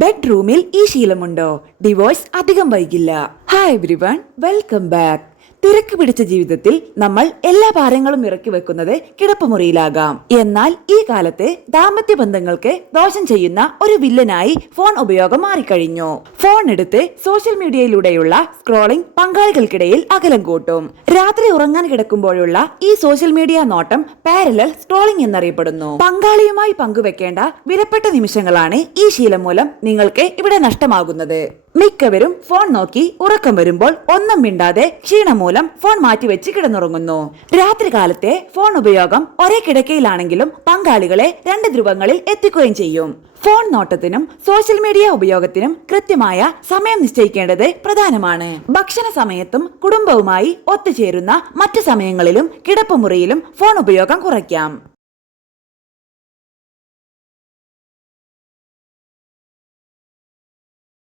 ബെഡ്റൂമിൽ ഈ ശീലമുണ്ടോ? ഡിവോഴ്സ് അധികം വൈകില്ല. Hi everyone, welcome back. തിരക്ക് പിടിച്ച ജീവിതത്തിൽ നമ്മൾ എല്ലാ ഭാരങ്ങളും ഇറക്കി വെക്കുന്നത് കിടപ്പുമുറിയിലാകാം. എന്നാൽ ഈ കാലത്ത് ദാമ്പത്യ ബന്ധങ്ങൾക്ക് ദോഷം ചെയ്യുന്ന ഒരു വില്ലനായി ഫോൺ ഉപയോഗം മാറിക്കഴിഞ്ഞു. ഫോൺ എടുത്ത് സോഷ്യൽ മീഡിയയിലൂടെയുള്ള സ്ക്രോളിംഗ് പങ്കാളികൾക്കിടയിൽ അകലം കൂട്ടും. രാത്രി ഉറങ്ങാൻ കിടക്കുമ്പോഴുള്ള ഈ സോഷ്യൽ മീഡിയ നോട്ടം പാരലൽ സ്ക്രോളിംഗ് എന്നറിയപ്പെടുന്നു. പങ്കാളിയുമായി പങ്കുവെക്കേണ്ട വിലപ്പെട്ട നിമിഷങ്ങളാണ് ഈ ശീലം മൂലം നിങ്ങൾക്ക് ഇവിടെ നഷ്ടമാകുന്നത്. മിക്കവരും ഫോൺ നോക്കി ഉറക്കം വരുമ്പോൾ ഒന്നും മിണ്ടാതെ ക്ഷീണം മൂലം ഫോൺ മാറ്റിവെച്ച് കിടന്നുറങ്ങുന്നു. രാത്രി കാലത്തെ ഫോൺ ഉപയോഗം ഒരേ കിടക്കയിലാണെങ്കിലും പങ്കാളികളെ രണ്ട് ധ്രുവങ്ങളിൽ എത്തിക്കുകയും ചെയ്യും. ഫോൺ നോട്ടത്തിനും സോഷ്യൽ മീഡിയ ഉപയോഗത്തിനും കൃത്യമായ സമയം നിശ്ചയിക്കേണ്ടത് പ്രധാനമാണ്. ഭക്ഷണ സമയത്തും കുടുംബവുമായി ഒത്തുചേരുന്ന മറ്റു സമയങ്ങളിലും കിടപ്പുമുറിയിലും ഫോൺ ഉപയോഗം കുറയ്ക്കാം.